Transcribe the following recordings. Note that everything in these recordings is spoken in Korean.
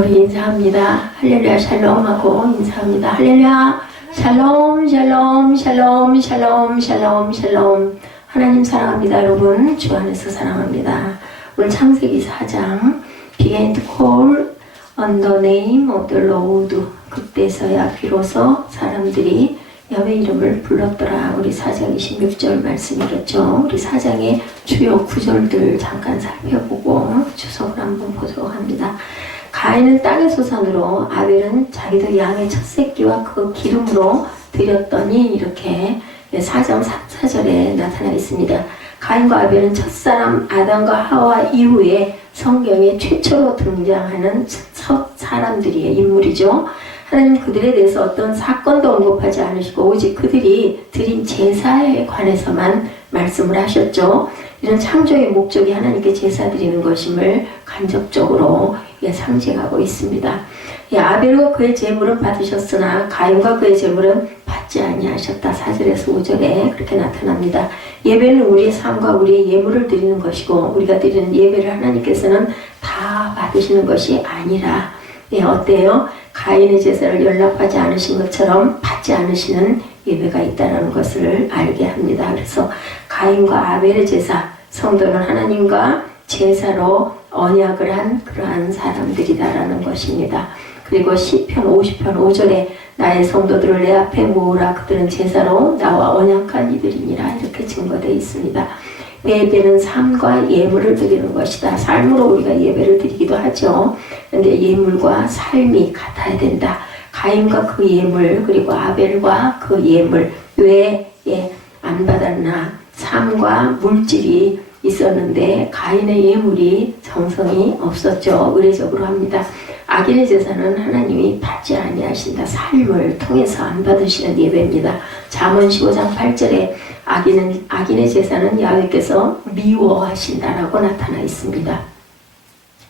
우리 인사합니다. 할렐루야 샬롬 하고 인사합니다. 할렐루야 샬롬 샬롬 샬롬 샬롬 샬롬 샬롬. 하나님 사랑합니다. 여러분 주 안에서 사랑합니다. 오늘 창세기 4장 Began to call on the name of the Lord. 그때서야 비로소 사람들이 야훼 이름을 불렀더라. 우리 4장 26절 말씀이었죠. 우리 4장의 주요 구절들 잠깐 살펴보고 주석을 한번 보도록 합니다. 가인은 땅의 소산으로, 아벨은 자기도 양의 첫 새끼와 그 기름으로 드렸더니, 이렇게 4장 4절에 나타나 있습니다. 가인과 아벨은 첫사람 아담과 하와 이후에 성경에 최초로 등장하는 첫 사람들이에요. 인물이죠. 하나님 그들에 대해서 어떤 사건도 언급하지 않으시고 오직 그들이 드린 제사에 관해서만 말씀을 하셨죠. 이런 창조의 목적이 하나님께 제사 드리는 것임을 간접적으로 상징하고 있습니다. 아벨과 그의 제물은 받으셨으나 가인과 그의 제물은 받지 아니하셨다. 4절에서 5절에 그렇게 나타납니다. 예배는 우리의 삶과 우리의 예물을 드리는 것이고, 우리가 드리는 예배를 하나님께서는 다 받으시는 것이 아니라, 어때요? 가인의 제사를 연락하지 않으신 것처럼 받지 않으시는 예배가 있다는 것을 알게 합니다. 그래서 가인과 아벨의 제사, 성도는 하나님과 제사로 언약을 한 그러한 사람들이다라는 것입니다. 그리고 시편 50편 5절에 나의 성도들을 내 앞에 모으라. 그들은 제사로 나와 언약한 이들이니라. 이렇게 증거되어 있습니다. 예배는 삶과 예물을 드리는 것이다. 삶으로 우리가 예배를 드리기도 하죠. 그런데 예물과 삶이 같아야 된다. 가인과 그 예물, 그리고 아벨과 그 예물, 왜 안 받았나? 삶과 물질이 있었는데 가인의 예물이 정성이 없었죠. 의례적으로 합니다. 악인의 제사는 하나님이 받지 아니하신다. 삶을 통해서 안 받으시는 예배입니다. 잠언 15장 8절에 악인의 제사는 야훼께서 미워하신다라고 나타나 있습니다.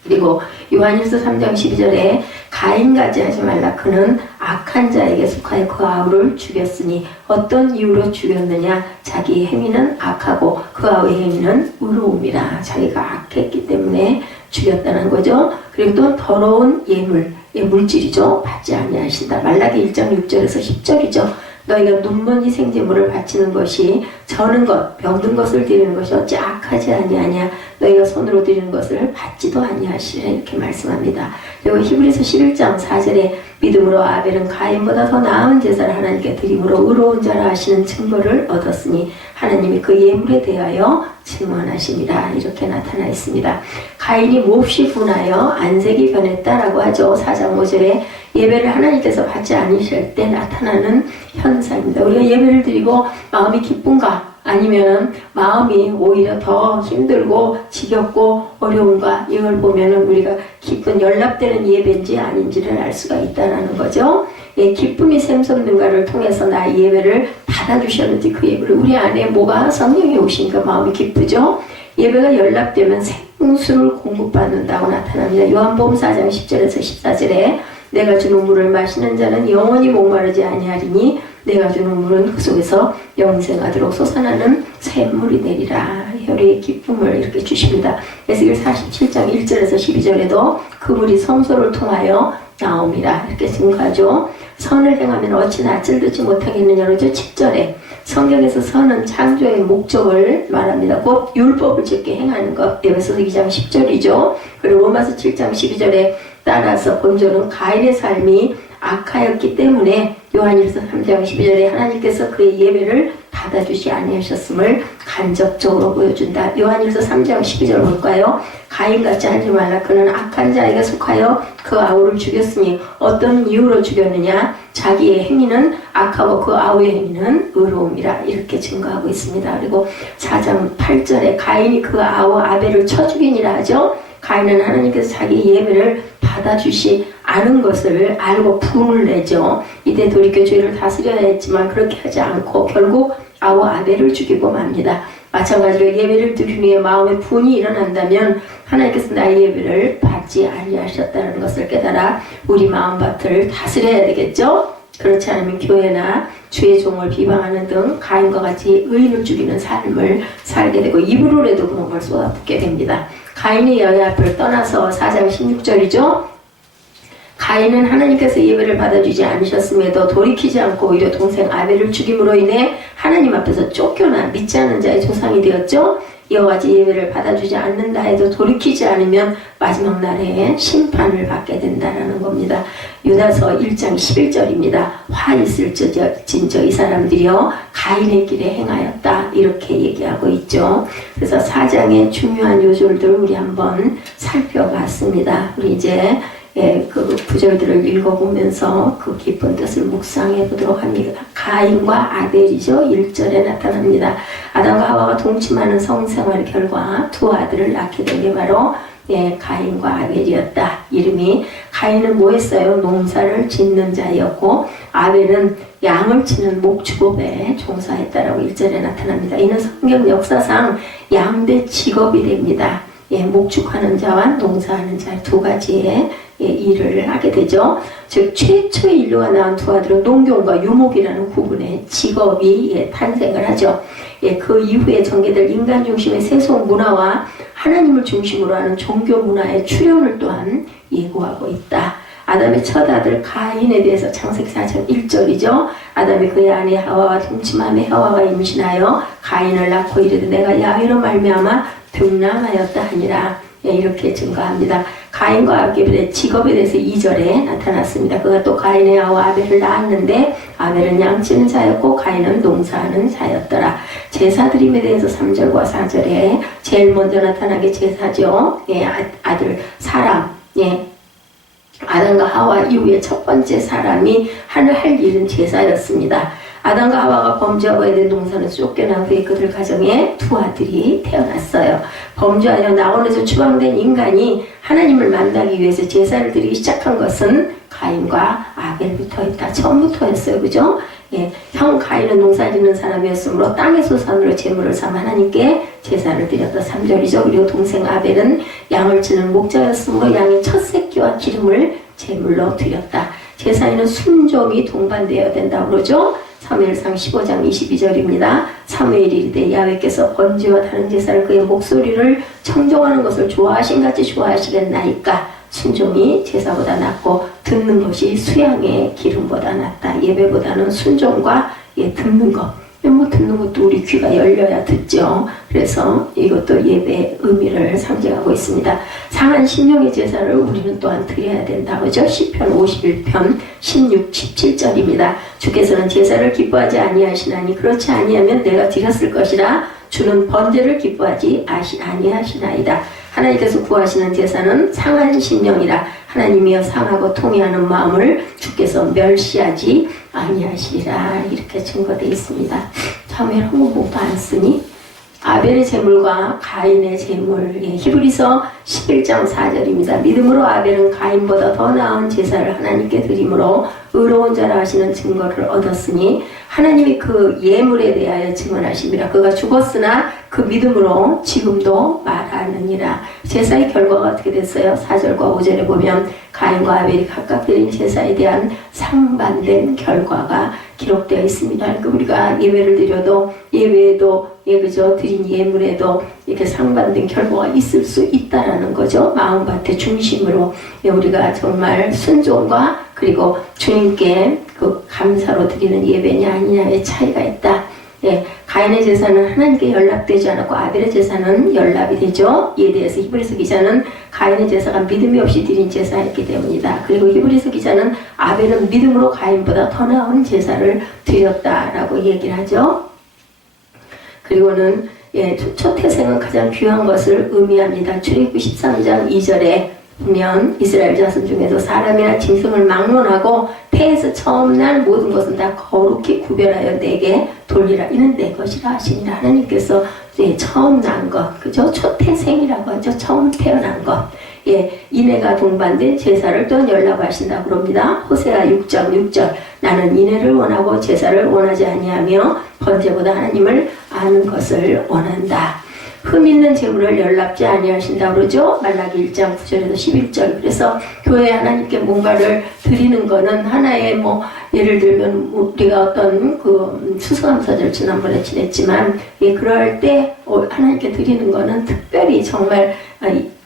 그리고 요한일서 3장 12절에 가인같이 하지 말라. 그는 악한 자에게 속하여 그 아우를 죽였으니 어떤 이유로 죽였느냐? 자기의 행위는 악하고 그 아우의 행위는 의로움이라. 자기가 악했기 때문에 죽였다는 거죠. 그리고 또 더러운 예물, 물질이죠. 받지 아니하신다. 말라기 1장 6절에서 10절이죠. 너희가 눈먼 희생제물을 바치는 것이 저는 것, 병든 것을 드리는 것이 어찌 악하지 아니하냐? 너희가 손으로 드리는 것을 받지도 아니하시리라. 이렇게 말씀합니다. 그리고 히브리서 11장 4절에 믿음으로 아벨은 가인보다 더 나은 제사를 하나님께 드림으로 의로운 자라 하시는 증거를 얻었으니 하나님이 그 예물에 대하여 증언하시니라. 이렇게 나타나 있습니다. 가인이 몹시 분하여 안색이 변했다라고 하죠. 4장 5절에 예배를 하나님께서 받지 않으실 때 나타나는 현상입니다. 우리가 예배를 드리고 마음이 기쁜가? 아니면 마음이 오히려 더 힘들고 지겹고 어려운가? 이걸 보면은 우리가 기쁜 연락되는 예배인지 아닌지를 알 수가 있다는 거죠. 기쁨이 샘솟는가를 통해서 나의 예배를 받아주셨는지, 그 예배를 우리 안에 뭐가 성령이 오시니까 마음이 기쁘죠. 예배가 연락되면 생수를 공급받는다고 나타납니다. 요한복음 4장 10절에서 14절에 내가 주는 물을 마시는 자는 영원히 목마르지 아니하리니 내가 주는 물은 그 속에서 영생하도록 솟아나는 샘물이 되리라. 혈의 기쁨을 이렇게 주십니다. 에스겔 47장 1절에서 12절에도 그 물이 성소를 통하여 나옵니다. 이렇게 증거하죠. 선을 행하면 어찌 낯을 듣지 못하겠느냐. 그러죠. 7절에 성경에서 선은 창조의 목적을 말합니다. 곧 율법을 지켜 행하는 것. 에베소서 2장 10절이죠. 그리고 로마서 7장 12절에 따라서 본절은 가인의 삶이 악하였기 때문에 요한일서 3장 12절에 하나님께서 그의 예배를 받아주지 아니하셨음을 간접적으로 보여준다. 요한일서 3장 12절 볼까요? 가인같이 하지 말라. 그는 악한 자에게 속하여 그 아우를 죽였으니 어떤 이유로 죽였느냐? 자기의 행위는 악하고 그 아우의 행위는 의로움이라. 이렇게 증거하고 있습니다. 그리고 4장 8절에 가인이 그 아우 아벨을 쳐 죽이니라 하죠. 가인은 하나님께서 자기 예배를 받아주시 않은 것을 알고 분을 내죠. 이때 돌이켜 죄를 다스려야 했지만 그렇게 하지 않고 결국 아우 아벨을 죽이고 맙니다. 마찬가지로 예배를 드리는 후에 마음에 분이 일어난다면 하나님께서 나의 예배를 받지 아니하셨다는 것을 깨달아 우리 마음밭을 다스려야 되겠죠. 그렇지 않으면 교회나 주의 종을 비방하는 등 가인과 같이 의인을 죽이는 삶을 살게 되고 입으로라도 그런 걸 쏟아붓게 됩니다. 가인이 야훼 앞을 떠나서 4장 16절이죠. 가인은 하나님께서 예배를 받아주지 않으셨음에도 돌이키지 않고 오히려 동생 아벨을 죽임으로 인해 하나님 앞에서 쫓겨나 믿지 않는 자의 조상이 되었죠. 이와 같이 예배를 받아주지 않는다 해도 돌이키지 않으면 마지막 날에 심판을 받게 된다는 겁니다. 유다서 1장 11절입니다. 화 있을진저 이 사람들이여 가인의 길에 행하였다 이렇게 얘기하고 있죠. 그래서 4장의 중요한 요절들 우리 한번 살펴봤습니다. 우리 이제 그 구절들을 읽어보면서 그 깊은 뜻을 묵상해 보도록 합니다. 가인과 아벨이죠. 1절에 나타납니다. 아담과 하와가 동침하는 성생활 결과 두 아들을 낳게 된 게 바로 가인과 아벨이었다. 이름이 가인은 뭐 했어요? 농사를 짓는 자였고 아벨은 양을 치는 목축업에 종사했다라고 1절에 나타납니다. 이는 성경 역사상 양대 직업이 됩니다. 목축하는 자와 농사하는 자 두 가지의 일을 하게 되죠. 즉 최초의 인류가 낳은 두 아들은 농경과 유목이라는 구분의 직업이 탄생을 하죠. 그 이후에 전개될 인간 중심의 세속 문화와 하나님을 중심으로 하는 종교 문화의 출현을 또한 예고하고 있다. 아담의 첫 아들 가인에 대해서 창세기 4장 1절이죠. 아담이 그의 아내 하와와 동침하며 하와가 임신하여 가인을 낳고 이르되 내가 야훼로 말미암아 등남하였다 하니라. 이렇게 증거합니다. 가인과 아벨의 직업에 대해서 2절에 나타났습니다. 그가 또 가인의 아와 아벨을 낳았는데 아벨은 양치는 자였고 가인은 농사하는 자였더라. 제사드림에 대해서 3절과 4절에 제일 먼저 나타나게 제사죠. 아들 사람 아담과 하와 이후에 첫 번째 사람이 할 일은 제사였습니다. 아담과 하와가 범죄하고 에덴 동산에서 쫓겨난 후에 그들 가정에 두 아들이 태어났어요. 범죄하여 나원에서 추방된 인간이 하나님을 만나기 위해서 제사를 드리기 시작한 것은 가인과 아벨부터였다. 처음부터였어요. 그죠? 형 가인은 농사짓는 사람이었으므로 땅의 소산으로 제물을 삼아 하나님께 제사를 드렸다. 3절이죠. 그리고 동생 아벨은 양을 치는 목자였으므로 양의 첫 새끼와 기름을 제물로 드렸다. 제사에는 순종이 동반되어야 된다고 그러죠. 사무엘상 15장 22절입니다. 사무엘이 이르되 야훼께서 번제와 다른 제사를 그의 목소리를 청종하는 것을 좋아하신 같이 좋아하시겠나이까. 순종이 제사보다 낫고 듣는 것이 수양의 기름보다 낫다. 예배보다는 순종과 듣는 것. 뭐 듣는 것도 우리 귀가 열려야 듣죠. 그래서 이것도 예배의 의미를 상징하고 있습니다. 상한 심령의 제사를 우리는 또한 드려야 된다고 하죠. 시편 51편 16, 17절입니다. 주께서는 제사를 기뻐하지 아니하시나니 그렇지 아니하면 내가 드렸을 것이라. 주는 번제를 기뻐하지 아니하시나이다. 하나님께서 구하시는 제사는 상한 심령이라. 하나님이여 상하고 통회하는 마음을 주께서 멸시하지 아니하시리라. 이렇게 증거되어 있습니다. 참외 한번 못 봤으니 아벨의 제물과 가인의 제물. 히브리서 11장 4절입니다. 믿음으로 아벨은 가인보다 더 나은 제사를 하나님께 드림으로 의로운 자라 하시는 증거를 얻었으니 하나님이 그 예물에 대하여 증언하십니다. 그가 죽었으나 그 믿음으로 지금도 말하느니라. 제사의 결과가 어떻게 됐어요? 4절과 5절에 보면 가인과 아벨이 각각 드린 제사에 대한 상반된 결과가 기록되어 있습니다. 그러니까 우리가 예배를 드려도 예외에도 그죠? 드린 예물에도 이렇게 상반된 결과가 있을 수 있다라는 거죠. 마음밭의 중심으로 우리가 정말 순종과 그리고 주님께 그 감사로 드리는 예배냐 아니냐의 차이가 있다. 가인의 제사는 하나님께 연락되지 않았고 아벨의 제사는 연락이 되죠. 이에 대해서 히브리서 기자는 가인의 제사가 믿음이 없이 드린 제사였기 때문이다. 그리고 히브리서 기자는 아벨은 믿음으로 가인보다 더 나은 제사를 드렸다라고 얘기를 하죠. 그리고는 초태생은 가장 귀한 것을 의미합니다. 출애굽기 13장 2절에 보면 이스라엘 자손 중에서 사람이나 짐승을 막론하고 태에서 처음 난 모든 것은 다 거룩히 구별하여 내게 돌리라. 이는 내 것이라 하시니라. 하나님께서 처음 난 것, 그죠? 초태생이라고 하죠. 처음 태어난 것. 인애가 동반된 제사를 또한 연락하신다고 그럽니다. 호세아 6장 6절. 나는 인애를 원하고 제사를 원하지 아니하며 번제보다 하나님을 아는 것을 원한다. 흠 있는 제물을 연락지 아니하신다고 그러죠. 말라기 1장 9절에서 11절. 그래서 교회에 하나님께 뭔가를 드리는 거는 하나의 예를 들면 우리가 어떤 그 수수감사절 지난번에 지냈지만 그럴 때 하나님께 드리는 거는 특별히 정말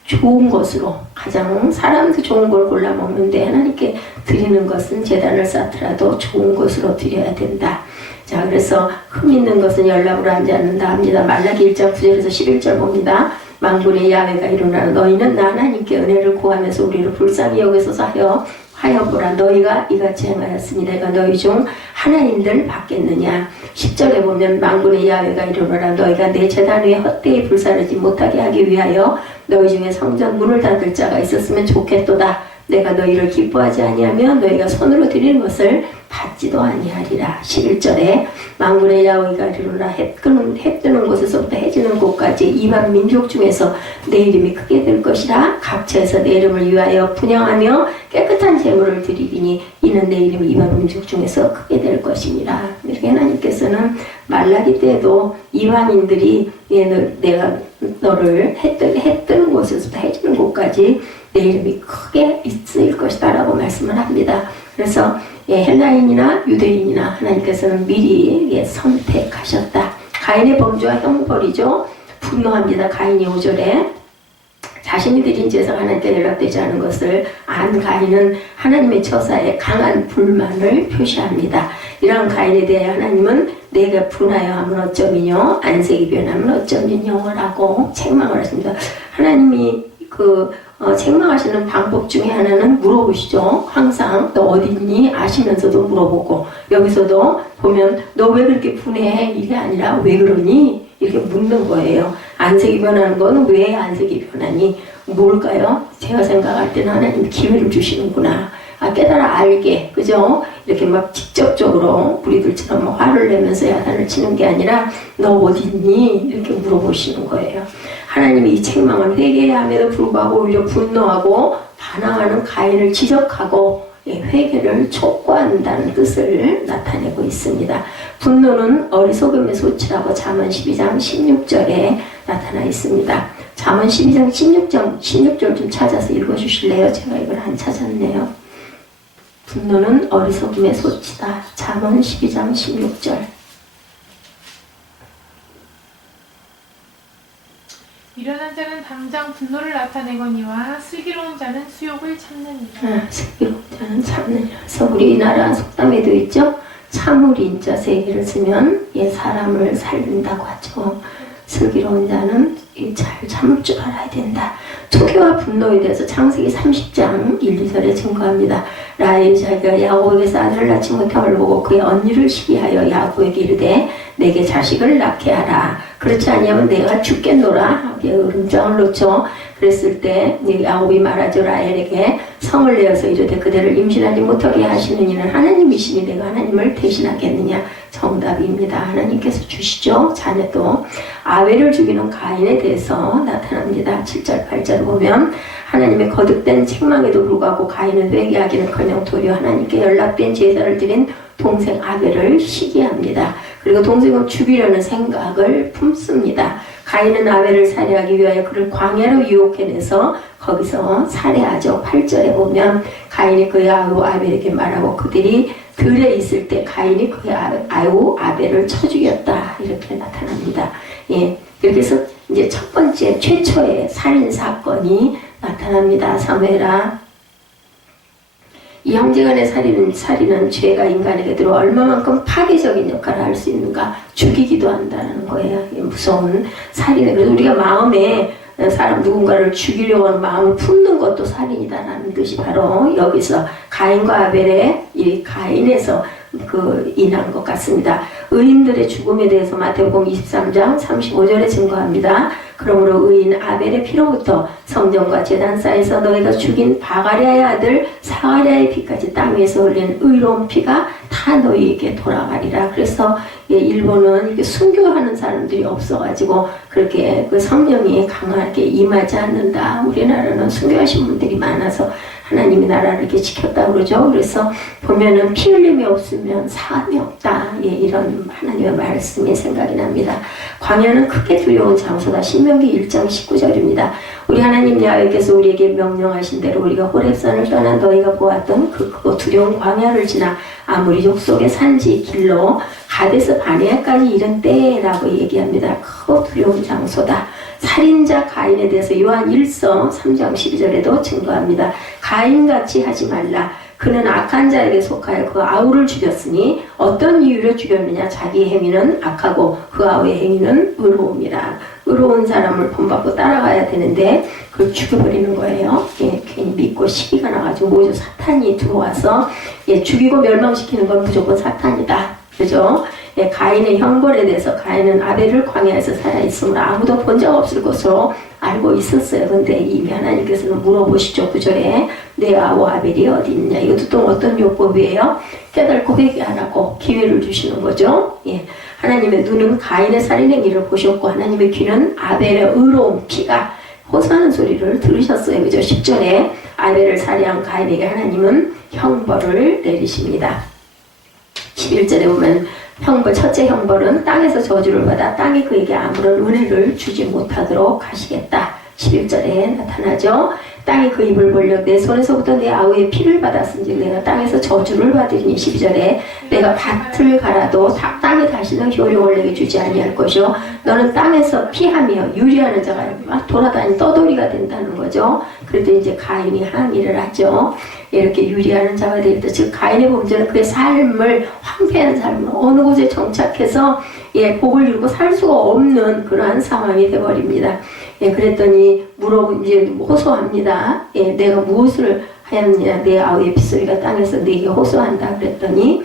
좋은 것으로 가장 사람도 좋은 걸 골라 먹는데 하나님께 드리는 것은 제단을 쌓더라도 좋은 것으로 드려야 된다. 자, 그래서 흠 있는 것은 연락으로 하지 않는다 합니다. 말라기 1장 9절에서 11절 봅니다. 만군의 야훼가 이르노라 너희는 나 하나님께 은혜를 구하면서 우리를 불쌍히 여기소서 하여 보라. 너희가 이같이 행하였으니 내가 너희 중 하나님들 받겠느냐. 10절에 보면 만군의 야훼가 이르노라 너희가 내 제단 위에 헛되이 불사르지 못하게 하기 위하여 너희 중에 성전 문을 닫을 자가 있었으면 좋겠도다. 내가 너희를 기뻐하지 아니하면 너희가 손으로 드리는 것을 받지도 아니하리라. 11절에 만군의 야훼가 이르노라 해 뜨는 곳에서부터 해 지는 곳까지 이방 민족 중에서 내 이름이 크게 될 것이라. 각처에서 내 이름을 위하여 분향하며 깨끗한 제물을 드리리니 이는 내 이름이 이방 민족 중에서 크게 될 것이니라. 이렇게 하나님께서는 말라기 때에도 이방인들이 내가 너를 해 뜨는 곳에서부터 해 지는 곳까지 내 이름이 크게 쓰일 것이다 라고 말씀을 합니다. 그래서 헬라인이나 유대인이나 하나님께서는 미리 선택하셨다. 가인의 범죄와 형벌이죠. 분노합니다. 가인이 5절에 자신이 드린 제사가 하나님께 연락되지 않은 것을 안 가인은 하나님의 처사에 강한 불만을 표시합니다. 이러한 가인에 대해 하나님은 내가 분하여 하면 어쩌미뇨 안색이 변하면 어쩌미뇨라고 책망을 하십니다. 하나님이 책망하시는 방법 중에 하나는 물어보시죠. 항상 너 어디니 아시면서도 물어보고 여기서도 보면 너 왜 그렇게 분해 이게 아니라 왜 그러니 이렇게 묻는 거예요. 안색이 변하는 거는 왜 안색이 변하니 뭘까요? 제가 생각할 때는 하나님 기회를 주시는구나. 깨달아 알게 그죠? 이렇게 막 직접적으로 우리들처럼 막 화를 내면서 야단을 치는 게 아니라 너 어디 있니? 이렇게 물어보시는 거예요. 하나님이 이 책망을 회개해야 함에도 불구하고 오히려 분노하고 반항하는 가인을 지적하고 회개를 촉구한다는 뜻을 나타내고 있습니다. 분노는 어리석음의 소치라고 잠언 12장 16절에 나타나 있습니다. 잠언 12장 16절 좀 찾아서 읽어주실래요? 제가 이걸 안 찾았네요. 분노는 어리석음의 소치다. 잠언 12장 16절. 미련한 자는 당장 분노를 나타내거니와 슬기로운 자는 수욕을 참느니라. 슬기로운 자는 참느니라. 그래서 우리나라 속담에도 있죠. 참을인자 세 개를 쓰면 사람을 살린다고 하죠. 슬기로운 자는 잘 참을 줄 알아야 된다. 투기와 분노에 대해서 창세기 30장 1, 2절에 증거합니다. 라헬이 자기가 야곱에게서 아들을 낳지 못함을 보고 그의 언니를 시기하여 야곱에게 이르되 내게 자식을 낳게 하라. 그렇지 아니하면 내가 죽겠노라. 음장을 놓죠. 그랬을 때 야곱이 말하죠. 라헬에게 성을 내어서 이르되 그대를 임신하지 못하게 하시는 이는 하나님이시니 내가 하나님을 대신하겠느냐. 정답입니다. 하나님께서 주시죠. 자녀도. 아벨을 죽이는 가인에 대해서 나타납니다. 7절 8절 보면 하나님의 거듭된 책망에도 불구하고 가인은 회개하기는커녕 도리어 하나님께 연락된 제사를 드린 동생 아벨을 시기합니다. 그리고 동생을 죽이려는 생각을 품습니다. 가인은 아벨을 살해하기 위하여 그를 광야로 유혹해내서 거기서 살해하죠. 8절에 보면 가인이 그의 아우 아벨에게 말하고 그들이 들에 있을 때 가인이 그의 아우 아벨을 쳐 죽였다. 이렇게 나타납니다. 이렇게 해서 이제 첫 번째 최초의 살인 사건이 나타납니다. 사무엘아, 이 형제간의 살인은 죄가 인간에게 들어 얼마만큼 파괴적인 역할을 할 수 있는가. 죽이기도 한다는 거예요. 무서운 살인에. 그래서 우리가 마음에 사람 누군가를 죽이려고 하는 마음을 품는 것도 살인이다라는 뜻이 바로 여기서 가인과 아벨의 이 가인에서 인한 것 같습니다. 의인들의 죽음에 대해서 마태복음 23장 35절에 증거합니다. 그러므로 의인 아벨의 피로부터 성전과 제단 사이에서 너희가 죽인 바가랴의 아들 사가랴의 피까지 땅 위에서 흘린 의로운 피가 다 너희에게 돌아가리라. 그래서 일본은 이렇게 순교하는 사람들이 없어가지고 그렇게 그 성령이 강하게 임하지 않는다. 우리나라는 순교하신 분들이 많아서 하나님의 나라를 이렇게 지켰다 그러죠. 그래서 보면은 피 흘림이 없으면 사함이 없다. 이런 하나님의 말씀이 생각이 납니다. 광야는 크게 두려운 장소다. 신명기 1장 19절입니다. 우리 하나님 야훼께서 우리에게 명령하신 대로 우리가 호렙산을 떠난 너희가 보았던 그 크고 두려운 광야를 지나 아모리 족속의 산지 길로 가데스 바네아까지 이른 때라고 얘기합니다. 크고 두려운 장소다. 살인자 가인에 대해서 요한 1서 3장 12절에도 증거합니다. 가인같이 하지 말라. 그는 악한 자에게 속하여 그 아우를 죽였으니 어떤 이유로 죽였느냐. 자기 행위는 악하고 그 아우의 행위는 의로움이라. 의로운 사람을 본받고 따라가야 되는데 그걸 죽여버리는 거예요. 예, 괜히 믿고 시기가 나가지고 모두 사탄이 들어와서 죽이고 멸망시키는 건 무조건 사탄이다. 그죠? 예, 가인의 형벌에 대해서 가인은 아벨을 광야에서 살아있으므로 아무도 본 적 없을 것으로 알고 있었어요. 근데 이미 하나님께서는 물어보시죠. 9절에 내 아우 아벨이 어디 있냐. 이것도 또 어떤 요법이에요? 깨달고 회개하라고 기회를 주시는 거죠. 예, 하나님의 눈은 가인의 살인행위를 보셨고 하나님의 귀는 아벨의 의로움, 피가 호소하는 소리를 들으셨어요. 그죠? 10절에 아벨을 살해한 가인에게 하나님은 형벌을 내리십니다. 11절에 보면 형벌, 첫째 형벌은 땅에서 저주를 받아 땅이 그에게 아무런 은혜를 주지 못하도록 하시겠다. 11절에 나타나죠. 땅이 그 입을 벌려 내 손에서부터 내 아우의 피를 받았은지 내가 땅에서 저주를 받으니 12절에 내가 밭을 갈아도 땅에 다시는 효력을 내게 주지 아니할 것이요 너는 땅에서 피하며 유리하는 자가 막 돌아다니는 떠돌이가 된다는 거죠. 그래도 이제 가인이 항의를 하죠. 이렇게 유리하는 자가 되겠다. 즉 가인의 범죄는 그의 삶을 황폐한 삶을 어느 곳에 정착해서 복을 이루고 살 수가 없는 그러한 상황이 되어버립니다. 그랬더니 이제 호소합니다. 내가 무엇을 하였느냐. 내 아우의 핏소리가 땅에서 내게 호소한다. 그랬더니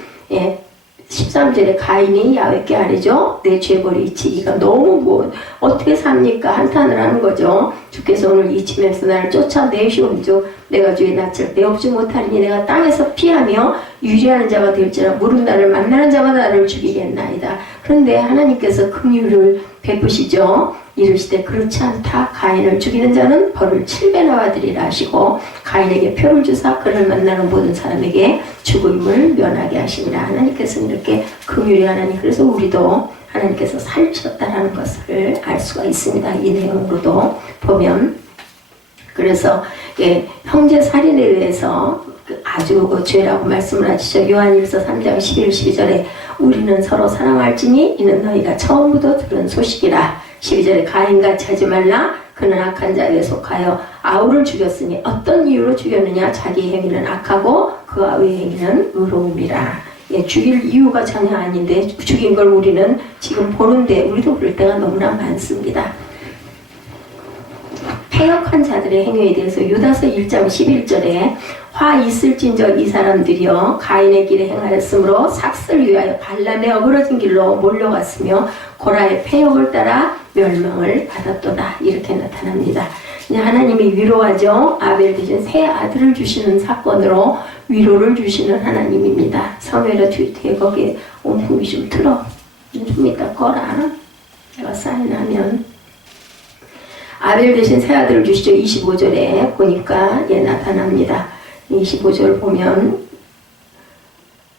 13절에 가인이 야훼께 아뢰죠. 내 죄벌이 지기가 너무 어떻게 삽니까? 한탄을 하는 거죠. 주께서 오늘 이 침에서 나를 쫓아내시온즉 내가 주의 낯을 내없지 못하리니 내가 땅에서 피하며 유리하는 자가 될지라 무릇 나를 만나는 자가 나를 죽이겠나이다. 그런데 하나님께서 긍휼을 베푸시죠. 이르시되 그렇지 않다. 가인을 죽이는 자는 벌을 7배나 받으리라 하시고 가인에게 표를 주사 그를 만나는 모든 사람에게 죽음을 면하게 하시니라. 하나님께서는 이렇게 긍휼히 하나님. 그래서 우리도 하나님께서 살리셨다라는 것을 알 수가 있습니다. 이 내용으로도 보면. 그래서 형제 살인에 대해서 아주 죄라고 말씀을 하시죠. 요한일서 3장 11, 12절에 우리는 서로 사랑할지니 이는 너희가 처음부터 들은 소식이라. 12절에 가인같이 하지 말라. 그는 악한 자에게 속하여 아우를 죽였으니 어떤 이유로 죽였느냐. 자기 행위는 악하고 그 아우의 행위는 의로움이라. 죽일 이유가 전혀 아닌데 죽인 걸 우리는 지금 보는데 우리도 그럴 때가 너무나 많습니다. 패역한 자들의 행위에 대해서 유다서 1장 11절에 화 있을진저 이 사람들이여 가인의 길에 행하였으므로 삭슬 위하여 발람의 어그러진 길로 몰려갔으며 고라의 패역을 따라 멸망을 받았도다. 이렇게 나타납니다. 하나님이 위로하죠. 아벨 대신 새 아들을 주시는 사건으로 위로를 주시는 하나님입니다. 사무엘아 뒤에 거기에 온풍이 좀 틀어. 좀 이따 꺼라. 내가 사인하면 아벨 대신 새 아들을 주시죠. 25절에 보니까 나타납니다. 25절 보면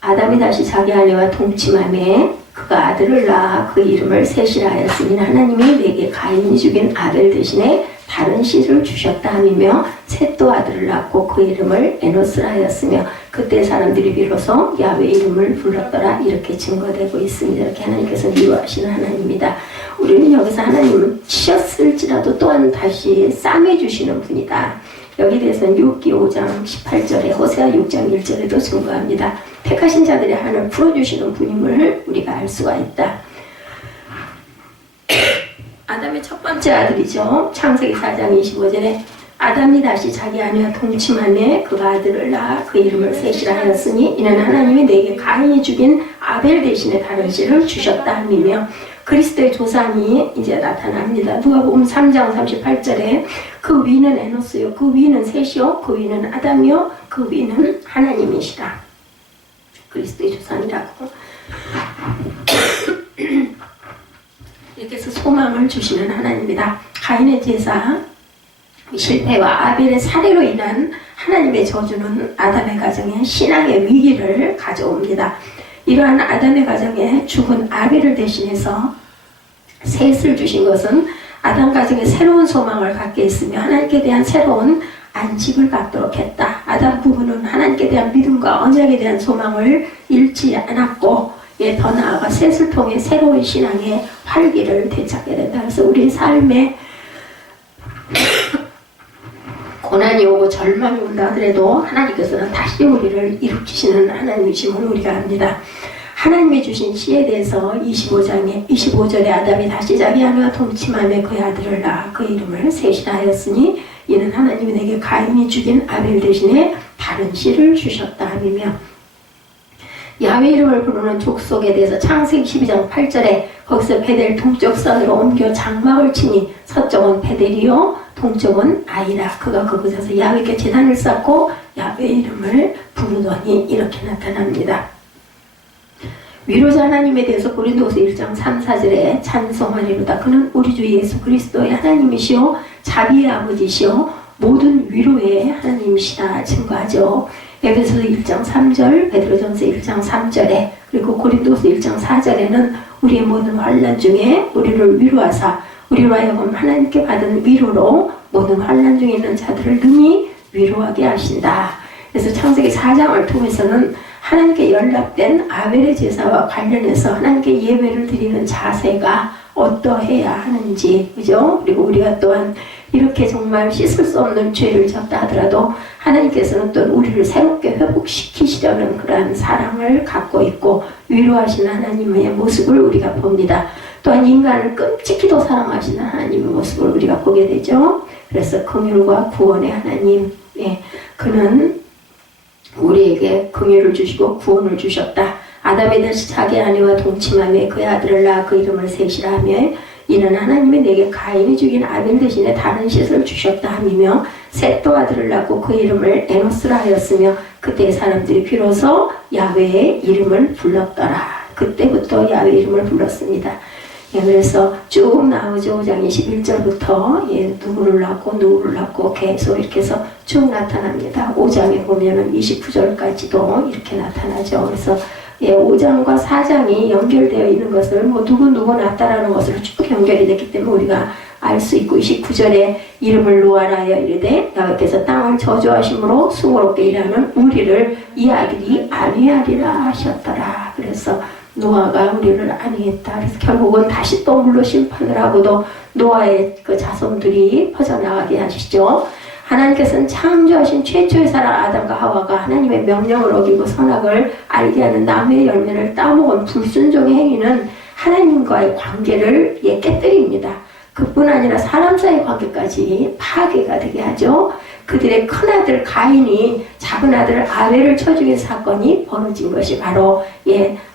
아담이 다시 자기 아내와 동침하며 그가 아들을 낳아 그 이름을 셋이라 하였으니 하나님이 내게 가인이 죽인 아벨 대신에 다른 씨를 주셨다 하며 셋도 아들을 낳고 그 이름을 에노스라 하였으며 그때 사람들이 비로소 야훼 이름을 불렀더라. 이렇게 증거되고 있습니다. 이렇게 하나님께서 미워하시는 하나님입니다. 우리는 여기서 하나님은 치셨을지라도 또한 다시 싸매주시는 분이다. 여기에 대해서는 욥기 5장 18절에 호세아 6장 1절에도 증거합니다. 택하신 자들의 한을 풀어주시는 분임을 우리가 알 수가 있다. 아담의 첫 번째 아들이죠. 창세기 4장 25절에 아담이 다시 자기 아내와 동침하며 그가 아들을 낳아 그 이름을 셋이라 하였으니 이는 하나님이 내게 가인이 죽인 아벨 대신에 다른 씨를 주셨다 함이며 그리스도의 조상이 이제 나타납니다. 누가복음 3장 38절에 그 위는 에노스요 그 위는 셋이요 그 위는 아담이요 그 위는 하나님이시라. 그리스도의 조상이라고 이렇게 해서 소망을 주시는 하나님입니다. 가인의 제사 실패와 아벨의 살해로 인한 하나님의 저주는 아담의 가정에 신앙의 위기를 가져옵니다. 이러한 아담의 가정에 죽은 아벨을 대신해서 셋을 주신 것은 아담 가정에 새로운 소망을 갖게 했으며 하나님께 대한 새로운 안식을 갖도록 했다. 아담 부부는 하나님께 대한 믿음과 언약에 대한 소망을 잃지 않았고 더 나아가 셋을 통해 새로운 신앙의 활기를 되찾게 된다. 그래서 우리 삶에 고난이 오고 절망이 온다 하더라도 하나님께서는 다시 우리를 일으키시는 하나님이심을 우리가 압니다. 하나님이 주신 시에 대해서 25절에 아담이 다시 자기 아내와 동침하며 그의 아들을 낳아 그 이름을 셋이라 하였으니 이는 하나님이 내게 가인이 죽인 아벨 대신에 다른 씨를 주셨다 함이며, 야훼 이름을 부르는 족속에 대해서 창세기 12장 8절에 거기서 베델 동쪽 선으로 옮겨 장막을 치니 서쪽은 베델이요 동쪽은 아이라. 그가 그곳에서 야훼께 제단을 쌓고 야훼 이름을 부르더니 이렇게 나타납니다. 위로자 하나님에 대해서 고린도후서 1장 3, 4절에 찬송하리로다. 그는 우리 주 예수 그리스도의 하나님이시오 자비의 아버지시오 모든 위로의 하나님이시다 증거하죠. 에베소서 1장 3절, 베드로전서 1장 3절에 그리고 고린도서 1장 4절에는 우리의 모든 환난 중에 우리를 위로하사 우리로 하여금 하나님께 받은 위로로 모든 환난 중에 있는 자들을 능히 위로하게 하신다. 그래서 창세기 4장을 통해서는 하나님께 연락된 아벨의 제사와 관련해서 하나님께 예배를 드리는 자세가 어떠해야 하는지, 그죠? 그리고 우리가 또한 이렇게 정말 씻을 수 없는 죄를 졌다 하더라도 하나님께서는 또 우리를 새롭게 회복시키시려는 그러한 사랑을 갖고 있고 위로하시는 하나님의 모습을 우리가 봅니다. 또한 인간을 끔찍히도 사랑하시는 하나님의 모습을 우리가 보게 되죠. 그래서 긍휼과 구원의 하나님, 그는 우리에게 긍휼을 주시고 구원을 주셨다. 아담이 다시 자기 아내와 동침하며 그의 아들을 낳아 그 이름을 셋이라 하며 이는 하나님이 내게 가인이 죽인 아벨 대신에 다른 셋을 주셨다 함이며 셋도 아들을 낳고 그 이름을 에노스라 하였으며 그때 사람들이 비로소 야훼의 이름을 불렀더라. 그때부터 야훼 이름을 불렀습니다. 그래서 쭉 나오죠. 5장 21절부터 누구를 낳고 계속 이렇게 해서 쭉 나타납니다. 5장에 보면은 29절까지도 이렇게 나타나죠. 그래서 5장과 4장이 연결되어 있는 것을 누구 낳았다라는 것으로 쭉 연결이 됐기 때문에 우리가 알 수 있고 29절에 이름을 노아라 하여 이르되 야훼께서 땅을 저주하심으로 수고롭게 일하는 우리를 이 아들이 안위하리라 하셨더라. 그래서 노아가 우리를 안위했다. 그래서 결국은 다시 또 물로 심판을 하고도 노아의 그 자손들이 퍼져나가게 하시죠. 하나님께서는 창조하신 최초의 사람 아담과 하와가 하나님의 명령을 어기고 선악을 알게 하는 나무의 열매를 따먹은 불순종의 행위는 하나님과의 관계를 깨뜨립니다. 그뿐 아니라 사람 사이의 관계까지 파괴가 되게 하죠. 그들의 큰아들 가인이 작은 아들 아벨을 쳐 죽인 사건이 벌어진 것이 바로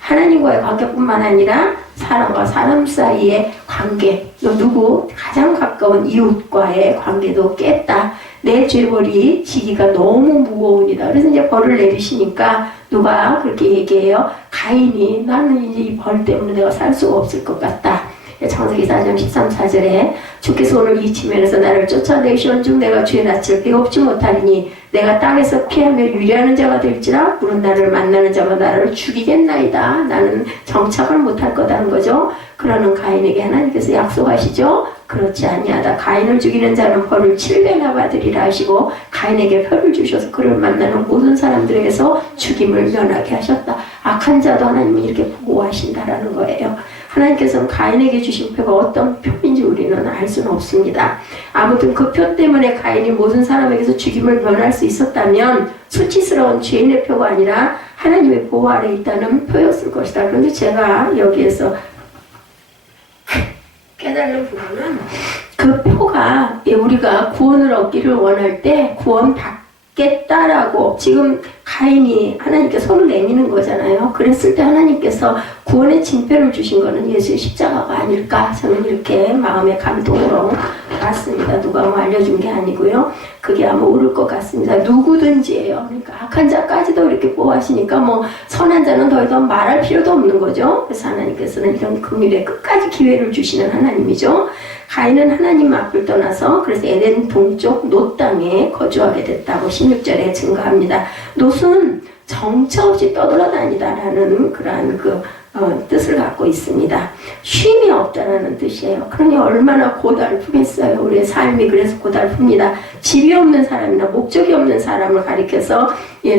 하나님과의 관계뿐만 아니라 사람과 사람 사이의 관계, 또 가장 가까운 이웃과의 관계도 깼다. 내 죄벌이 지기가 너무 무거우니다. 그래서 이제 벌을 내리시니까 누가 그렇게 얘기해요. 가인이 나는 이제 이 벌 때문에 내가 살 수가 없을 것 같다. 창세기 4장 13, 4절에 주께서 오늘 이 지면에서 나를 쫓아내시온즉 내가 주의 낯을 배웁지 못하리니 내가 땅에서 피하며 유리하는 자가 될지라 물은 나를 만나는 자마다 나를 죽이겠나이다. 나는 정착을 못할 거다는 거죠. 그러는 가인에게 하나님께서 약속하시죠. 그렇지 아니하다. 가인을 죽이는 자는 벌을 7배나 받으리라 하시고 가인에게 표를 주셔서 그를 만나는 모든 사람들에게서 죽임을 면하게 하셨다. 악한 자도 하나님이 이렇게 보호하신다라는 거예요. 하나님께서는 가인에게 주신 표가 어떤 표인지 우리는 알 수는 없습니다. 아무튼 그 표 때문에 가인이 모든 사람에게서 죽임을 면할 수 있었다면 수치스러운 죄인의 표가 아니라 하나님의 보호 아래 있다는 표였을 것이다. 그런데 제가 여기에서 깨달은 부분은 그 표가 우리가 구원을 얻기를 원할 때 구원 받겠다라고 지금 가인이 하나님께 손을 내미는 거잖아요. 그랬을 때 하나님께서 구원의 징표를 주신 거는 예수의 십자가가 아닐까 저는 이렇게 마음의 감동으로 봤습니다. 누가 알려준 게 아니고요. 그게 아마 옳을 것 같습니다. 누구든지예요. 그러니까 악한 자까지도 이렇게 보호하시니까 선한 자는 더 이상 말할 필요도 없는 거죠. 그래서 하나님께서는 이런 긍휼에 끝까지 기회를 주시는 하나님이죠. 가인은 하나님 앞을 떠나서 그래서 에덴 동쪽 놋 땅에 거주하게 됐다고 16절에 증거합니다. 놋은 정처 없이 떠돌아다니다라는 그러한 뜻을 갖고 있습니다. 쉼이 없다라는 뜻이에요. 그러니 얼마나 고달프겠어요. 우리의 삶이 그래서 고달픕니다. 집이 없는 사람이나 목적이 없는 사람을 가리켜서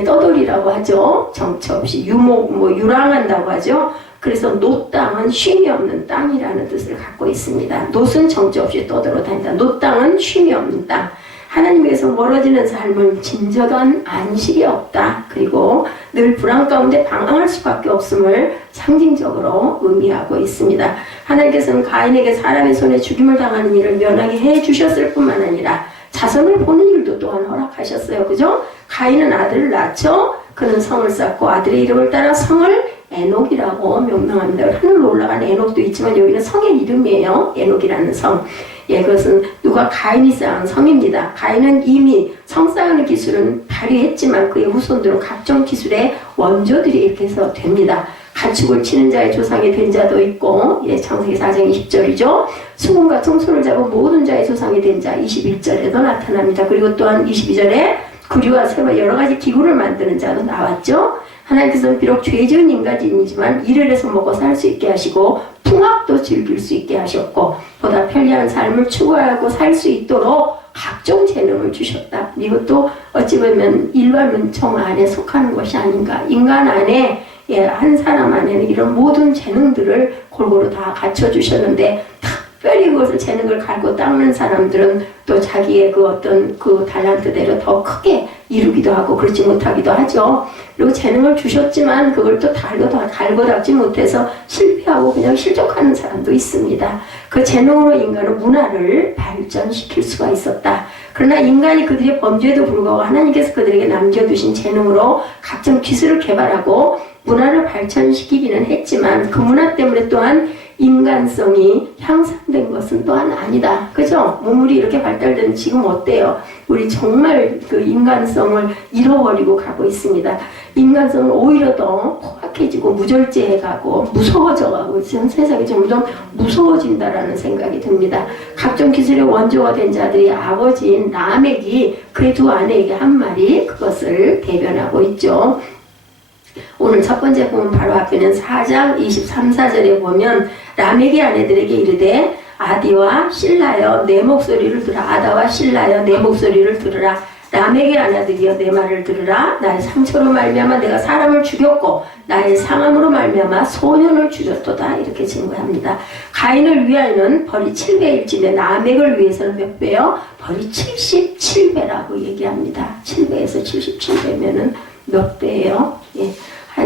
떠돌이라고 하죠. 정처 없이 유랑한다고 하죠. 그래서 놋 땅은 쉼이 없는 땅이라는 뜻을 갖고 있습니다. 놋은 정처 없이 떠돌아다닌다. 놋 땅은 쉼이 없는 땅. 하나님께서 멀어지는 삶은 진정한 안식이 없다. 그리고 늘 불안 가운데 방황할 수밖에 없음을 상징적으로 의미하고 있습니다. 하나님께서는 가인에게 사람의 손에 죽임을 당하는 일을 면하게 해 주셨을 뿐만 아니라 자손을 보는 일도 또한 허락하셨어요. 그죠? 가인은 아들을 낳죠. 그는 성을 쌓고 아들의 이름을 따라 성을 에녹이라고 명명합니다. 하늘로 올라간 에녹도 있지만 여기는 성의 이름이에요. 에녹이라는 성. 예, 그것은 누가 가인이 쌓은 성입니다. 가인은 이미 성 쌓는 기술은 발휘했지만 그의 후손들은 각종 기술의 원조들이 이렇게 해서 됩니다. 가축을 치는 자의 조상이 된 자도 있고, 예, 창세기 4장 20절이죠. 수금과 청소를 잡은 모든 자의 조상이 된 자 21절에도 나타납니다. 그리고 또한 22절에 구리와 쇠와 여러 가지 기구를 만드는 자도 나왔죠. 하나님께서는 비록 죄 지은 인간이지만 일을 해서 먹고 살 수 있게 하시고 풍악도 즐길 수 있게 하셨고 보다 편리한 삶을 추구하고 살 수 있도록 각종 재능을 주셨다. 이것도 어찌 보면 일반 은총 안에 속하는 것이 아닌가. 인간 안에, 예, 한 사람 안에는 이런 모든 재능들을 골고루 다 갖춰주셨는데 특별히 그것을 재능을 갈고 닦는 사람들은 또 자기의 그 어떤 그 달란트대로 더 크게 이루기도 하고 그렇지 못하기도 하죠. 그리고 재능을 주셨지만 그걸 또 갈고 닦지 못해서 실패하고 그냥 실족하는 사람도 있습니다. 그 재능으로 인간은 문화를 발전시킬 수가 있었다. 그러나 인간이 그들의 범죄에도 불구하고 하나님께서 그들에게 남겨두신 재능으로 각종 기술을 개발하고 문화를 발전시키기는 했지만 그 문화 때문에 또한 인간성이 향상된 것은 또한 아니다. 그죠? 몸물이 이렇게 발달된 지금 어때요? 우리 정말 그 인간성을 잃어버리고 가고 있습니다. 인간성은 오히려 더 포악해지고 무절제해가고 무서워져가고 지금 세상이 점점 무서워진다라는 생각이 듭니다. 각종 기술의 원조가 된 자들이 아버지인 라멕이 그의 두 아내에게 한 말이 그것을 대변하고 있죠. 오늘 첫 번째 보면 바로 앞에는 4장 23, 4절에 보면 라멕의 아내들에게 이르되 아디와 실라여 내 목소리를 들으라. 아다와 실라여 내 목소리를 들으라. 라멕의 아내들이여 내 말을 들으라. 나의 상처로 말미암아 내가 사람을 죽였고 나의 상함으로 말미암아 소년을 죽였도다. 이렇게 증거합니다. 가인을 위하여는 벌이 7배일지며 라멕을 위해서는 몇 배요? 벌이 77배라고 얘기합니다. 7배에서 77배면은 몇 배예요? 예.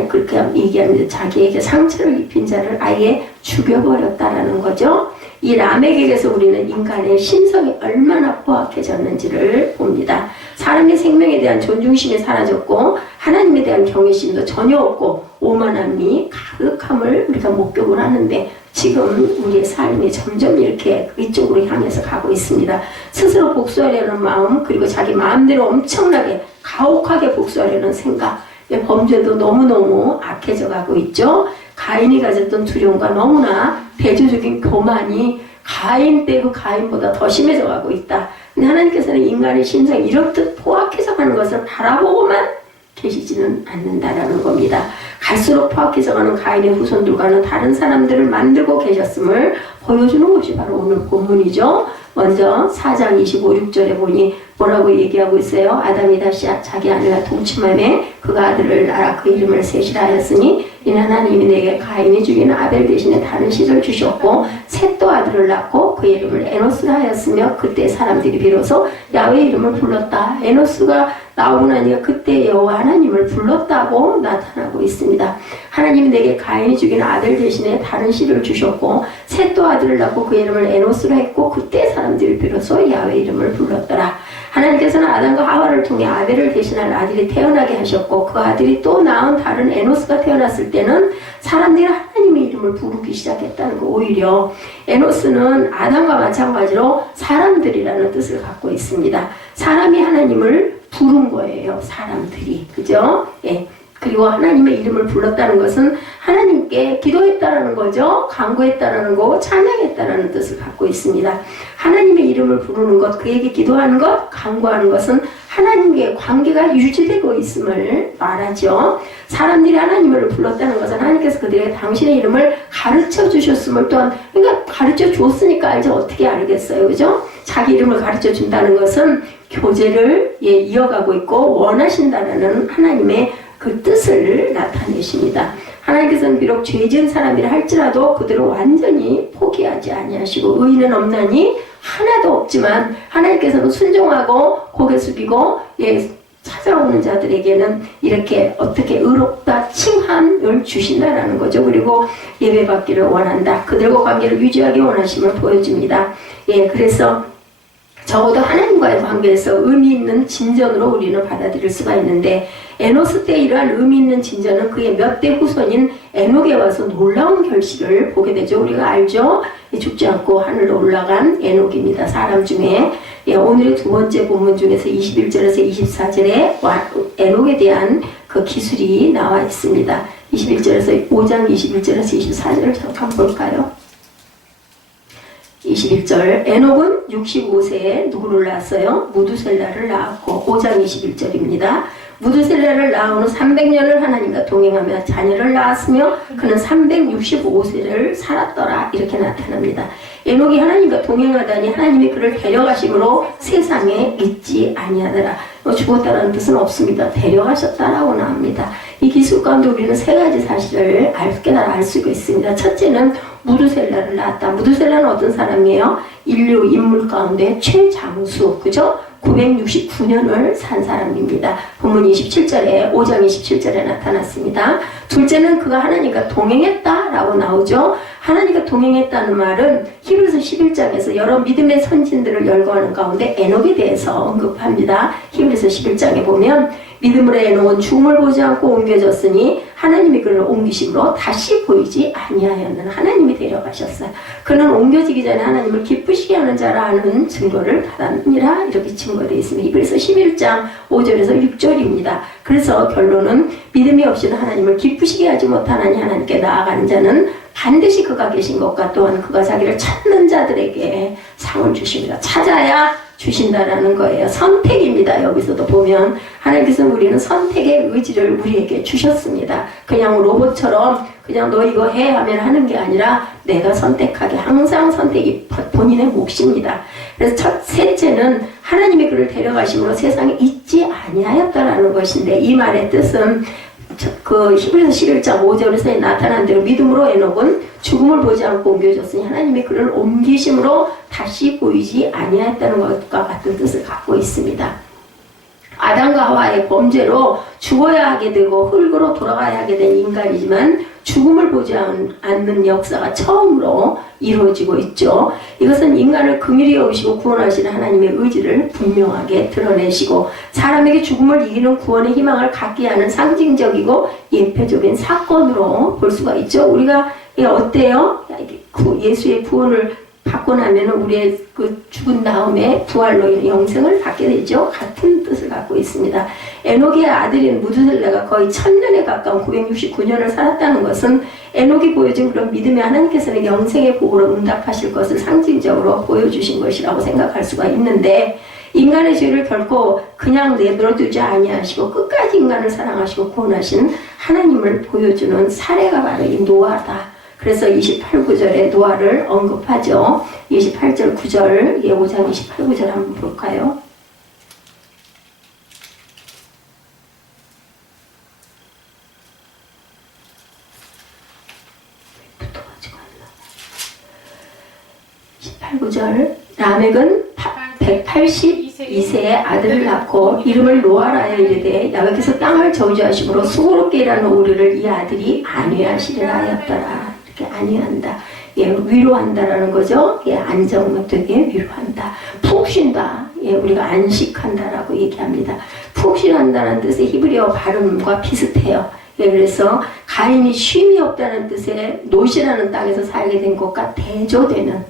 그렇게 얘기합니다. 자기에게 상처를 입힌 자를 아예 죽여버렸다라는 거죠. 이 라멕에게서 우리는 인간의 신성이 얼마나 포악해졌는지를 봅니다. 사람의 생명에 대한 존중심이 사라졌고 하나님에 대한 경외심도 전혀 없고 오만함이 가득함을 우리가 목격을 하는데 지금 우리의 삶이 점점 이렇게 이쪽으로 향해서 가고 있습니다. 스스로 복수하려는 마음 그리고 자기 마음대로 엄청나게 가혹하게 복수하려는 생각 범죄도 너무너무 악해져 가고 있죠. 가인이 가졌던 두려움과 너무나 대조적인 교만이 가인 때고 가인보다 더 심해져 가고 있다. 근데 하나님께서는 인간의 신성이 이렇듯 포악해져 가는 것을 바라보고만 계시지는 않는다라는 겁니다. 갈수록 포악해져 가는 가인의 후손들과는 다른 사람들을 만들고 계셨음을 보여주는 것이 바로 오늘 본문이죠. 먼저 4장 25, 6절에 보니 뭐라고 얘기하고 있어요? 아담이 다시 자기 아내와 동침함에 그가 아들을 낳아 그 이름을 셋이라 하였으니 이는 하나님이 내게 가인이 죽인 아벨 대신에 다른 씨를 주셨고 셋도 아들을 낳고 그 이름을 에노스라 하였으며 그때 사람들이 비로소 야훼 이름을 불렀다. 에노스가 나오고 나니까 그때 여호와 하나님을 불렀다고 나타나고 있습니다. 하나님이 내게 가인이 죽인 아들 대신에 다른 씨를 주셨고 셋도 아들을 낳고 그 이름을 에노스라 했고 그때 사람들이 비로소 야훼 이름을 불렀더라. 하나님께서는 아담과 하와를 통해 아벨을 대신할 아들이 태어나게 하셨고 그 아들이 또 낳은 다른 에노스가 태어났을 때는 사람들이 하나님의 이름을 부르기 시작했다는 거. 오히려 에노스는 아담과 마찬가지로 사람들이라는 뜻을 갖고 있습니다. 사람이 하나님을 부른 거예요. 사람들이. 그죠? 예. 그리고 하나님의 이름을 불렀다는 것은 하나님께 기도했다라는 거죠. 간구했다라는 거고 찬양했다라는 뜻을 갖고 있습니다. 하나님의 이름을 부르는 것, 그에게 기도하는 것, 간구하는 것은 하나님과의 관계가 유지되고 있음을 말하죠. 사람들이 하나님을 불렀다는 것은 하나님께서 그들에게 당신의 이름을 가르쳐 주셨음을 또한 그러니까 가르쳐 줬으니까 알죠. 어떻게 알겠어요. 그죠? 자기 이름을 가르쳐 준다는 것은 교제를 이어가고 있고 원하신다는 하나님의 그 뜻을 나타내십니다. 하나님 하나님께서는 비록 죄 지은 사람이라 할지라도 그들을 완전히 포기하지 아니하시고 의인은 없나니 하나도 없지만 하나님께서는 순종하고 고개 숙이고 찾아오는 자들에게는 이렇게 어떻게 의롭다 칭함을 주신다라는 거죠. 그리고 예배받기를 원한다. 그들과 관계를 유지하기 원하심을 보여줍니다. 그래서 적어도 하나님과의 관계에서 의미 있는 진전으로 우리는 받아들일 수가 있는데 에노스 때 이러한 의미 있는 진전은 그의 몇 대 후손인 에녹에 와서 놀라운 결실을 보게 되죠. 우리가 알죠? 죽지 않고 하늘로 올라간 에녹입니다. 사람 중에 오늘의 두 번째 본문 중에서 21절에서 24절에 에녹에 대한 그 기술이 나와 있습니다. 21절에서 5장 21절에서 24절을 잠깐 볼까요? 21절 에녹은 65세에 누구를 낳았어요? 무두셀라를 낳았고 5장 21절입니다. 무두셀라를 낳은 후 300년을 하나님과 동행하며 자녀를 낳았으며 그는 365세를 살았더라 이렇게 나타납니다. 에녹이 하나님과 동행하다니 하나님이 그를 데려가심으로 세상에 있지 아니하더라. 죽었다는 뜻은 없습니다. 데려가셨다라고 나옵니다. 이 기술 가운데 우리는 세 가지 사실을 깨달아 알 수가 있습니다. 첫째는 무두셀라를 낳았다. 무두셀라는 어떤 사람이에요? 인류 인물 가운데 최장수, 그죠? 969년을 산 사람입니다. 본문 27절에 5장 27절에 나타났습니다. 둘째는 그가 하나님과 동행했다라고 나오죠. 하나님과 동행했다는 말은 히브리서 11장에서 여러 믿음의 선진들을 열거하는 가운데 에녹에 대해서 언급합니다. 히브리서 11장에 보면 믿음으로 에녹은 죽음을 보지 않고 옮겨졌으니 하나님이 그를 옮기심으로 다시 보이지 아니하였는 하나님이 데려가셨어요. 그는 옮겨지기 전에 하나님을 기쁘시게 하는 자라는 증거를 받았느니라 이렇게 증거되어 있습니다. 히브리서 11장 5절에서 6절입니다. 그래서 결론은 믿음이 없이는 하나님을 기쁘시게 하지 못하나니 하나님께 나아가는 자는 반드시 그가 계신 것과 또한 그가 자기를 찾는 자들에게 상을 주십니다. 찾아야 주신다라는 거예요. 선택입니다. 여기서도 보면 하나님께서 우리는 선택의 의지를 우리에게 주셨습니다. 그냥 로봇처럼 그냥 너 이거 해 하면 하는 게 아니라 내가 선택하게 항상 선택이 본인의 몫입니다. 그래서 셋째는 하나님이 그를 데려가심으로 세상에 있지 아니하였다라는 것인데 이 말의 뜻은 그 히브리서 11장 5절에서 나타난 대로 믿음으로 에녹은 죽음을 보지 않고 옮겨졌으니 하나님이 그를 옮기심으로 다시 보이지 아니하였다는 것과 같은 뜻을 갖고 있습니다. 아담과 하와의 범죄로 죽어야 하게 되고 흙으로 돌아가야 하게 된 인간이지만 죽음을 보지 않는 역사가 처음으로 이루어지고 있죠. 이것은 인간을 긍휼히 여기시고 구원하시는 하나님의 의지를 분명하게 드러내시고 사람에게 죽음을 이기는 구원의 희망을 갖게 하는 상징적이고 예표적인 사건으로 볼 수가 있죠. 우리가 어때요? 예수의 구원을 받고 나면 우리의 그 죽은 다음에 부활로 영생을 받게 되죠. 같은 뜻을 갖고 있습니다. 에녹의 아들인 무두셀라가 거의 1000년에 가까운 969년을 살았다는 것은 에녹이 보여준 그런 믿음의 하나님께서는 영생의 복으로 응답하실 것을 상징적으로 보여주신 것이라고 생각할 수가 있는데 인간의 죄를 결코 그냥 내버려두지 아니하시고 끝까지 인간을 사랑하시고 구원하시는 하나님을 보여주는 사례가 바로 이 노아다. 그래서 28, 9절에 노아를 언급하죠. 28절 9절 5장 28, 9절 한번 볼까요? 붙어가지고 18, 9절 라멕은 182세의 아들을 낳고 이름을 노아라여 이르되 야훼께서 땅을 저주하심으로 수고롭게 일하는 우리를 이 아들이 안위하시리라 하였더라. 이렇게 안위한다. 위로한다라는 거죠. 안정되게 위로한다. 푹 쉰다. 우리가 안식한다라고 얘기합니다. 푹 쉰다는 뜻의 히브리어 발음과 비슷해요. 그래서 가인이 쉼이 없다는 뜻의 노시라는 땅에서 살게 된 것과 대조되는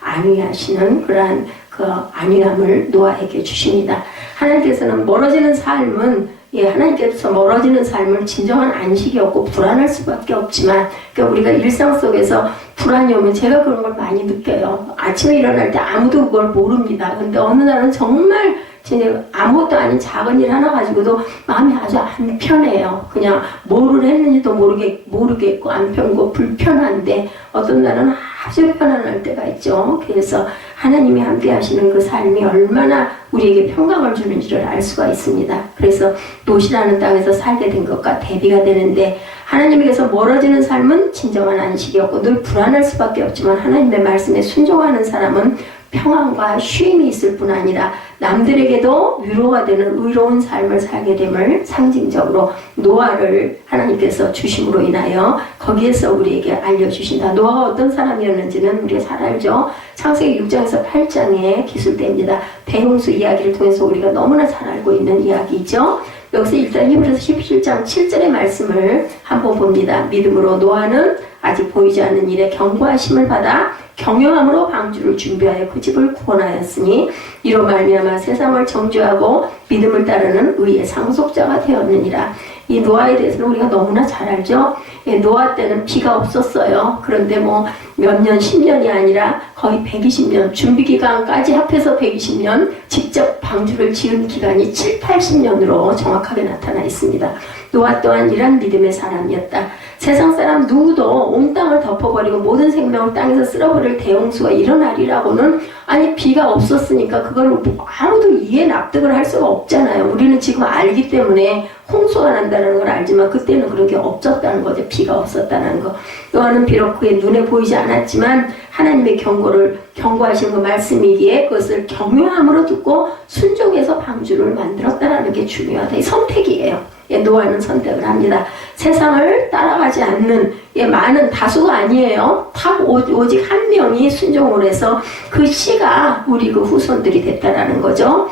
안위하시는 그러한 그 안위함을 노아에게 주십니다. 하나님께서는 멀어지는 삶은 하나님께서 멀어지는 삶은 진정한 안식이 없고 불안할 수밖에 없지만 그러니까 우리가 일상 속에서 불안이 오면 제가 그런 걸 많이 느껴요. 아침에 일어날 때 아무도 그걸 모릅니다. 근데 어느 날은 정말 진짜 아무것도 아닌 작은 일 하나 가지고도 마음이 아주 안 편해요. 그냥 뭐를 했는지도 모르겠고 안 편고 불편한데 어떤 날은 아주 편안할 때가 있죠. 그래서 하나님이 함께 하시는 그 삶이 얼마나 우리에게 평강을 주는지를 알 수가 있습니다. 그래서 노시라는 땅에서 살게 된 것과 대비가 되는데, 하나님에게서 멀어지는 삶은 진정한 안식이었고 늘 불안할 수밖에 없지만, 하나님의 말씀에 순종하는 사람은 평안과 쉼이 있을 뿐 아니라 남들에게도 위로가 되는 의로운 삶을 살게 됨을 상징적으로 노아를 하나님께서 주심으로 인하여 거기에서 우리에게 알려주신다. 노아가 어떤 사람이었는지는 우리가 잘 알죠. 창세기 6장에서 8장의 기술대입니다. 대홍수 이야기를 통해서 우리가 너무나 잘 알고 있는 이야기죠. 여기서 일단 히브리서 17장 7절의 말씀을 한번 봅니다. 믿음으로 노아는 아직 보이지 않는 일에 경고하심을 받아 경영함으로 방주를 준비하여 그 집을 구원하였으니 이로 말미암아 세상을 정죄하고 믿음을 따르는 의의 상속자가 되었느니라. 이 노아에 대해서는 우리가 너무나 잘 알죠. 노아 때는 비가 없었어요. 그런데 뭐 몇 년, 10년이 아니라 거의 120년, 준비기간까지 합해서 120년, 직접 방주를 지은 기간이 7, 80년으로 정확하게 나타나 있습니다. 노아 또한 이런 믿음의 사람이었다. 세상 사람 누구도 온 땅을 덮어버리고 모든 생명을 땅에서 쓸어버릴 대홍수가 일어나리라고는, 아니 비가 없었으니까 그걸 아무도 이해 납득을 할 수가 없잖아요. 우리는 지금 알기 때문에 홍수가 난다는 걸 알지만 그때는 그런 게 없었다는 거죠. 비가 없었다는 거. 노아는 비록 그의 눈에 보이지 않았지만 하나님의 경고하신 그 말씀이기에 그것을 경외함으로 듣고 순종해서 방주를 만들었다는 게 중요하다. 이 선택이에요. 노아는 선택을 합니다. 세상을 따라가지 않는 많은 다수가 아니에요. 오직 한 명이 순종을 해서 그 씨가 우리 그 후손들이 됐다라는 거죠.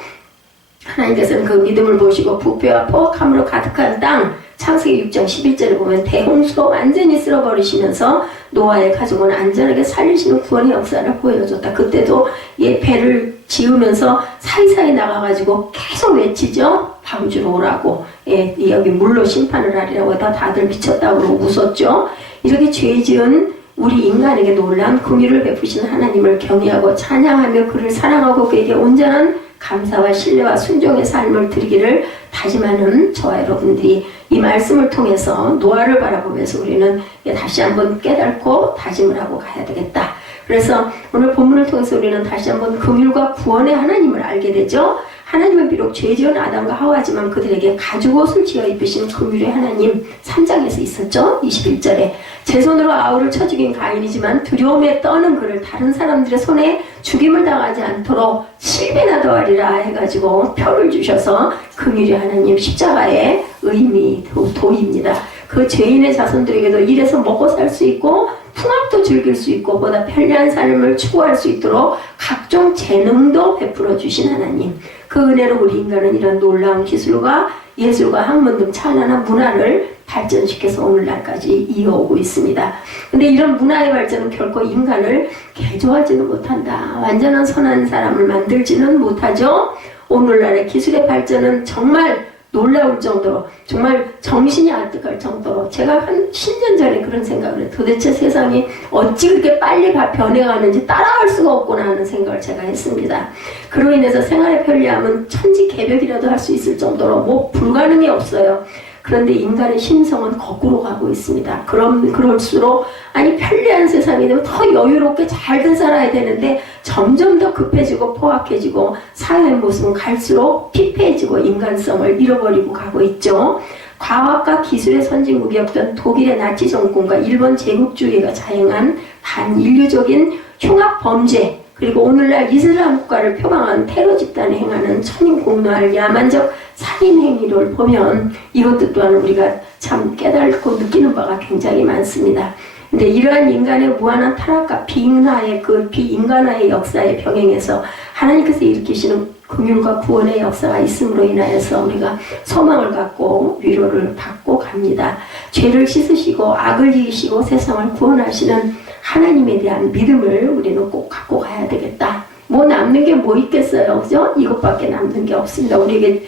하나님께서는 그 믿음을 보시고 부패와 포악함으로 가득한 땅, 창세기 6장 11절을 보면 대홍수로 완전히 쓸어버리시면서 노아의 가족은 안전하게 살리시는 구원의 역사를 보여줬다. 그때도 배를 지으면서 사이사이 나가가지고 계속 외치죠. 방주로 오라고. 여기 물로 심판을 하리라고 다들 미쳤다고 웃었죠. 이렇게 죄 지은 우리 인간에게 놀라운 긍휼을 베푸시는 하나님을 경외하고 찬양하며 그를 사랑하고 그에게 온전한 감사와 신뢰와 순종의 삶을 드리기를 다짐하는 저와 여러분들이 이 말씀을 통해서 노아를 바라보면서 우리는 다시 한번 깨닫고 다짐을 하고 가야 되겠다. 그래서 오늘 본문을 통해서 우리는 다시 한번 긍휼과 구원의 하나님을 알게 되죠. 하나님은 비록 죄 지은 아담과 하와지만 그들에게 가죽옷을 지어 입히신 긍휼의 하나님 3장에서 있었죠. 21절에 제 손으로 아우를 쳐 죽인 가인이지만 두려움에 떠는 그를 다른 사람들의 손에 죽임을 당하지 않도록 7배나 더하리라 해가지고 표를 주셔서 긍휼의 하나님 십자가의 의미 도입니다. 그 죄인의 자손들에게도 일해서 먹고 살 수 있고 풍악도 즐길 수 있고 보다 편리한 삶을 추구할 수 있도록 각종 재능도 베풀어 주신 하나님, 그 은혜로 우리 인간은 이런 놀라운 기술과 예술과 학문 등 찬란한 문화를 발전시켜서 오늘날까지 이어오고 있습니다. 근데 이런 문화의 발전은 결코 인간을 개조하지는 못한다. 완전한 선한 사람을 만들지는 못하죠. 오늘날의 기술의 발전은 정말 놀라울 정도로, 정말 정신이 아득할 정도로, 제가 한 10년 전에 그런 생각을 해요. 도대체 세상이 어찌 그렇게 빨리 변해가는지 따라갈 수가 없구나 하는 생각을 제가 했습니다. 그로 인해서 생활의 편리함은 천지개벽이라도 할 수 있을 정도로 뭐 불가능이 없어요. 그런데 인간의 심성은 거꾸로 가고 있습니다. 그럴수록 편리한 세상이 되면 더 여유롭게 잘들 살아야 되는데 점점 더 급해지고 포악해지고 사회의 모습은 갈수록 피폐해지고 인간성을 잃어버리고 가고 있죠. 과학과 기술의 선진국이었던 독일의 나치 정권과 일본 제국주의가 자행한 반인류적인 흉악 범죄, 그리고 오늘날 이슬람 국가를 표방한 테러 집단이 행하는 천인공노할 야만적 살인 행위를 보면 이것도 또한 우리가 참 깨달고 느끼는 바가 굉장히 많습니다. 근데 이러한 인간의 무한한 타락과 비인간화의 역사의 병행에서 하나님께서 일으키시는 긍휼과 구원의 역사가 있음으로 인하여서 우리가 소망을 갖고 위로를 받고 갑니다. 죄를 씻으시고 악을 이기시고 세상을 구원하시는 하나님에 대한 믿음을 우리는 꼭 갖고 가야 되겠다. 뭐 남는 게 뭐 있겠어요, 그죠? 이것밖에 남는 게 없습니다. 우리에게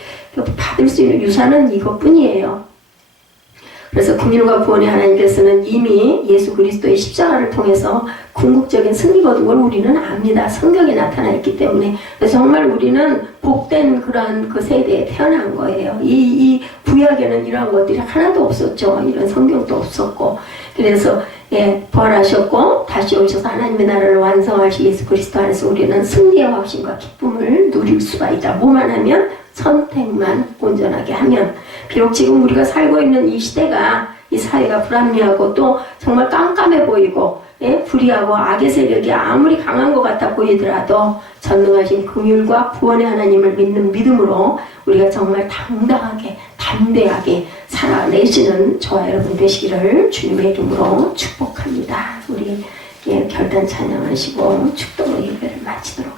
받을 수 있는 유산은 이것뿐이에요. 그래서 긍휼과 구원의 하나님께서는 이미 예수 그리스도의 십자가를 통해서 궁극적인 승리가 된 걸 우리는 압니다. 성경에 나타나 있기 때문에. 그래서 정말 우리는 복된 그런 그 세대에 태어난 거예요. 이 구약에는 이러한 것들이 하나도 없었죠. 이런 성경도 없었고. 그래서 부활하셨고 다시 오셔서 하나님의 나라를 완성하신 예수 그리스도 안에서 우리는 승리의 확신과 기쁨을 누릴 수가 있다. 뭐만 하면? 선택만 온전하게 하면. 비록 지금 우리가 살고 있는 이 시대가, 이 사회가 불합리하고 또 정말 깜깜해 보이고 불의하고 악의 세력이 아무리 강한 것 같아 보이더라도 전능하신 긍휼과 구원의 하나님을 믿는 믿음으로 우리가 정말 당당하게 담대하게 살아내시는 저와 여러분 되시기를 주님의 이름으로 축복합니다. 우리 결단 찬양하시고 축도로 예배를 마치도록